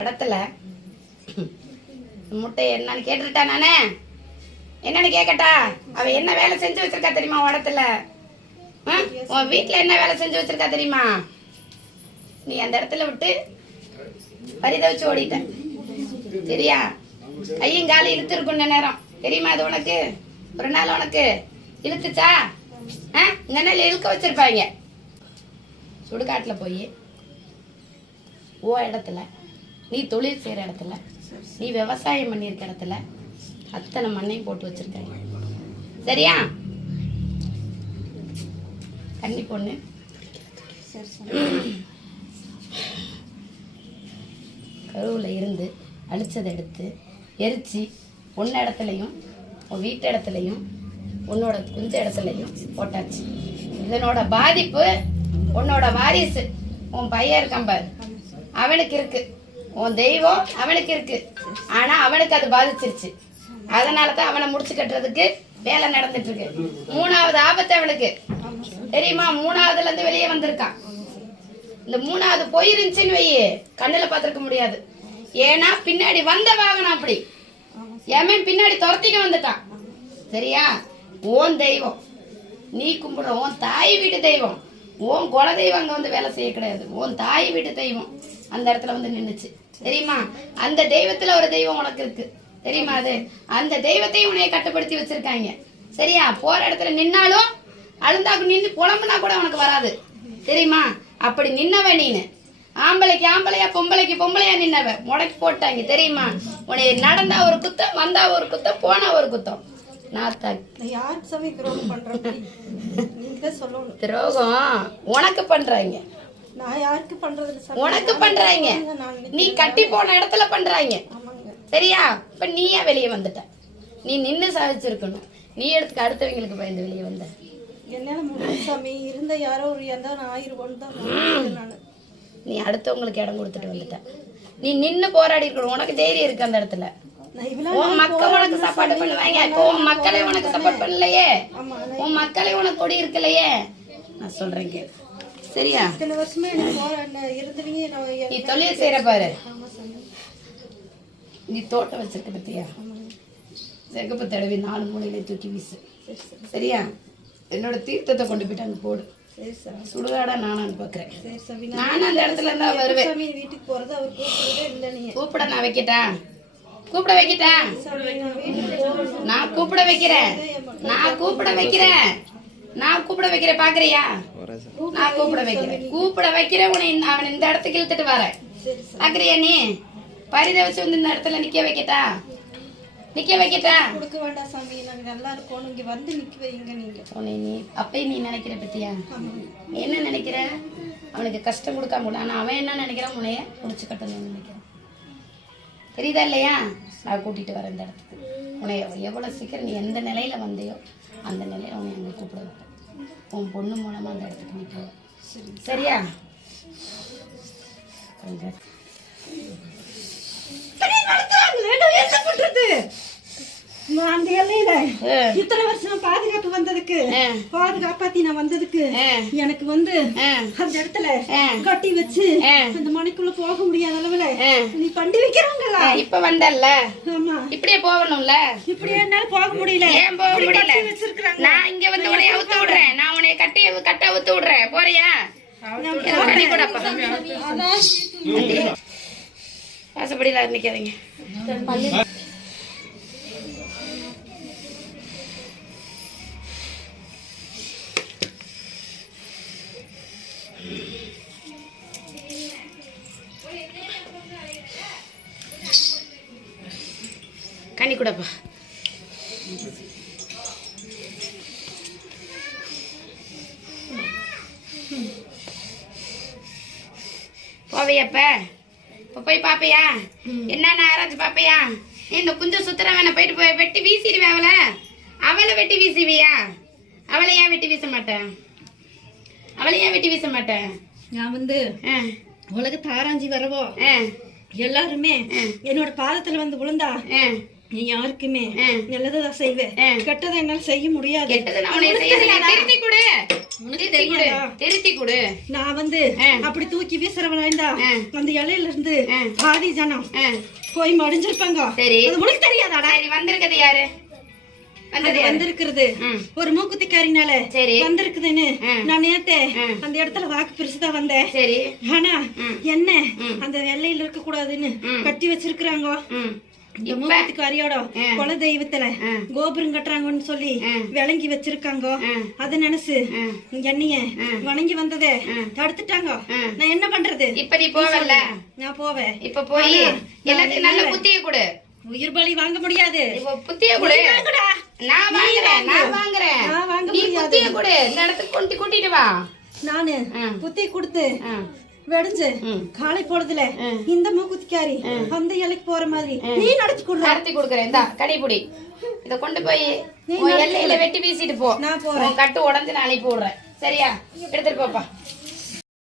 இடத்துல முட்டை என்னன்னு கேட்டுட்டா நானே? என்னன்னு கேக்கட்டா? அவ என்ன வேலை செஞ்சு வச்சிருக்கா தெரியுமா உன் இடத்துல உன் வீட்டுல என்ன வேலை செஞ்சு வச்சிருக்கா தெரியுமா? நீ அந்த இடத்துல விட்டு பரிதவிச்சு ஓடிட்ட. சரியா? கையும் காலும் இழுத்து இருக்கும் நேரம். தெரியுமா அது உனக்கு? ஒரு நாள் உனக்கு. இழுத்துச்சா? ஆ? இந்த நாள் இழுக்க வச்சிருப்பாங்க. சுடுகாட்டுல போய் ஓ இடத்துல நீ தொழில் செய்கிற இடத்துல நீ விவசாயம் பண்ணியிருக்க இடத்துல அத்தனை மண்ணையும் போட்டு வச்சிருக்க சரியா? தண்ணி பொண்ணு கருவில் இருந்து அழிச்சதை எடுத்து எரிச்சு உன்ன இடத்துலையும் உன் வீட்டு இடத்துலையும் உன்னோட குஞ்ச இடத்துலையும் போட்டாச்சு. இதனோட பாதிப்பு உன்னோட வாரிசு. உன் பையன் இருக்கான் பாரு. அவனுக்கு இருக்குது உன் தெய்வம் அவனுக்கு இருக்கு. ஆனா அவனுக்கு அது பாதிச்சிருச்சு. அதனால தான் அவனை முடிச்சு கட்டுறதுக்கு வேலை நடந்துட்டு இருக்கு மூணாவது ஆபத்து அவனுக்கு. தெரியுமா? மூணாவதுல இருந்து வெளியே வந்திருக்கான். இந்த மூணாவது போயிருந்துச்சுன்னு வையே கண்ணுல பாத்திருக்க முடியாது. ஏன்னா பின்னாடி வந்த வாகனம் அப்படி. எமன் பின்னாடி துரத்திக்க வந்துட்டான். சரியா? ஓன் தெய்வம். நீ கும்பிடுற உன் தாய் வீட்டு தெய்வம். உன் குல தெய்வம் அங்க வந்து வேலை செய்ய கிடையாது. உன் தாய் வீட்டு தெய்வம். அந்த இடத்துல வந்து நின்னுச்சு. தெரியுமா? அந்த தெய்வத்துல ஒரு தெய்வம் உனக்கு இருக்கு. தெரியுமா அது? அந்த தெய்வத்தையும் உன்னைய கட்டுப்படுத்தி வச்சிருக்காங்க. சரியா? போற இடத்துல நின்னாலும் அழுந்தாக்கு நின்று புலம்புனா கூட உனக்கு வராது. தெரியுமா? அப்படி நின்னவ நீனு. ஆம்பளைக்கு ஆம்பளையா பொம்பளைக்கு பொம்பளையா நின்னவ. முடக்கி போட்டாங்க. தெரியுமா? உன்னை நடந்தா ஒரு குத்தம் வந்தா ஒரு குத்தம் போனா ஒரு குத்தம். துரோகம் உனக்கு பண்றாங்க. நான் யாருக்கு பண்றது உனக்கு பண்றாங்க. நீ கட்டி போன இடத்துல பண்றாங்க. சரியா? இப்ப நீயே வெளியே வந்துட்ட? நீ நின்னு சாதிச்சிருக்கணும். நீ எடுத்துக்க அடுத்தவங்களுக்கு பயந்து வெளியே வந்த? என்னால முடியும் சாமி. இருந்த யாரோ ஒரு இருந்தா நான் ஆயிருவோன்னு தான் நீ அடுத்தவங்களுக்கு இடம் கொடுத்துட்டு வந்துட்ட. நீ நின்னு போராடி இருக்கணும். உனக்கு தைரியம் இருக்கு அந்த இடத்துல. உன் மக்கள் உனக்கு சப்போர்ட் பண்ணுவாங்க. உன் மக்களே உனக்கு சப்போர்ட் பண்ணலையே. உன் மக்களே உனக்கு கொடி இருக்கலையே நான் சொல்றேன் சரியா? இத்தனை வருஷமா எனக்கு இருந்தவங்க நீ தொழில் செய்யற பாரு. நீ தோட்டம் வச்சிருக்க பத்தியா? செகப்பு தடவி நாலு மூலையில தூக்கி வீசு. சரி சரி. சரியா? என்னோட தீர்த்தத்தை கொண்டு போயிட்டு அங்க போடு. சுடுகாடா நானான்னு பாக்குறேன். நானும் அந்த இடத்துல இருந்தா வருவேன். வீட்டுக்கு போறது அவர் கூப்பிடுறதே இல்லை நீங்க கூப்பிட நான் வைக்கட்டா? கூப்பிட வைக்கட்டா? நான் கூப்பிட வைக்கிறேன். நான் கூப்பிட வைக்கிறேன். நான் கூப்பிட வைக்கிறேன் பாக்குறியா? நான் கூப்பிட வைக்கிறேன். கூப்பிட வைக்கிறேன். உன்னை இந்த- அவனை இந்த இடத்துக்கு இழுத்துட்டு வரேன் பாக்குறியா நீ பரித வச்சு வந்து இந்த இடத்துல நிக்க வைக்கட்டா? நிக்க வைக்கட்டா? கொடுக்க வேண்டாம் சாமி நாங்க நல்லா இருக்கோம். இங்க வந்து நிக்க வைங்க நீங்க. உன்னை நீ அப்பயும் நீ நினைக்கிற பத்தியா? என்ன நினைக்கிற? அவனுக்கு கஷ்டம் கொடுக்காம கூட ஆனா அவன் என்ன நினைக்கிறான்? உன்னைய முடிச்சு கட்டணும்னு நினைக்கிறான். தெரியுதா இல்லையா? நான் கூட்டிட்டு வரேன் இந்த இடத்துக்கு. உன்னை எவ்வளவு சீக்கிரம் நீ எந்த நிலையில வந்தியோ அந்த நிலையில உன்னை அங்க கூப்பிட வைப்பேன். உன் பொண்ணு மூலமா அந்த இடத்துக்கு நிற்கும் சரியா? கொஞ்சம் இத்தனை வருஷம் பாதுகாப்பு வந்ததுக்கு நான் வந்ததுக்கு. எனக்கு வந்து. அந்த இடத்துல. கட்டி வச்சு. அந்த மனைக்குள்ள போக முடியாத அளவுல. நீ பண்டி வைக்கிறாங்களா ஆ, இப்ப வந்தல்ல. ஆமா. இப்படியே போகணும்ல? இப்படி என்னால போக முடியல. ஏன் போக முடியல? நான் இங்க வந்து உன்னை அவுத்து விடுறேன். நான் உன்னை கட்டி கட்ட அவுத்து விடுறேன். போறியா? வாசப்படியில நிக்காதீங்க கண்ணி கூடப்பா. போவியப்ப. இப்ப போய் பாப்பியா? என்னன்னு ஆராய்ச்சி பாப்பியா? இந்த குஞ்ச சுத்துறவன போயிட்டு போய் வெட்டி வீசிடுவேன் அவளை. அவளை வெட்டி வீசுவியா? அவளை ஏன் வெட்டி வீச மாட்டேன் அவளை ஏன் வெட்டி வீச மாட்டேன் நான் வந்து ஆ, உலக தாராஞ்சி வரவோ? எல்லாருமே என்னோட பாதத்துல வந்து விழுந்தா. நீ யாருக்குமே. நல்லதுதான் செய்வேன். கெட்டதை என்னால செய்ய முடியாது நான்? திருத்தி கொடு வந்து. அப்படி தூக்கி வீசுறவனா. அந்த இலையில இருந்து. பாதி ஜனம் போய் மடிஞ்சிருப்பாங்க சரி. உனக்கு தெரியாதாடா வந்திருக்கிறது யாரு வந்திருக்கிறது. ஒரு மூக்குத்திக்காரினால. வந்திருக்குதுன்னு. நான் நேத்தே. அந்த இடத்துல வாக்கு பிரிச்சுதான் வந்தேன் ஆனா. என்ன. அந்த வெள்ளையில இருக்க கூடாதுன்னு. கட்டி வச்சிருக்காங்க ம் இந்த இப்ப மூக்குத்திக்காரியோட ஆ. குல தெய்வத்துல. கோபுரம் கட்டுறாங்கன்னு சொல்லி. விளங்கி வச்சிருக்காங்க. அத நினைச்சு. என்னைய. வணங்கி வந்ததே. தடுத்துட்டாங்க. நான் என்ன பண்றது இப்ப நீ போவல்ல நான் போவேன் இப்ப போய் எல்லாத்துக்கும் நல்ல புத்திய கொடு உயிர் பலி வாங்க முடியாது புத்திய கொடு. நான் வாங்குறேன் வாங்கு. நான் வாங்குறேன் நான் வாங்க நீ முடியாது. புத்திய கொடு இந்த இடத்துக்கு கொண்டு கூட்டிட்டு வா நானு ஆ. புத்தி கொடுத்து. வெடிஞ்சு. காலை பொழுதுல. இந்த மூக்குத்திக்காரி அந்த இலைக்கு போற மாதிரி. நீ நடத்தி கொடுற. நடத்தி கொடுக்குறேன். இந்தா கடைபிடி. இத கொண்டு போய் எல்லையில வெட்டி வீசிட்டு போ. நான் போறேன். கட்டு உடஞ்சு நான் அனுப்பி விடுறேன் சரியா? எடுத்துட்டு போப்பா.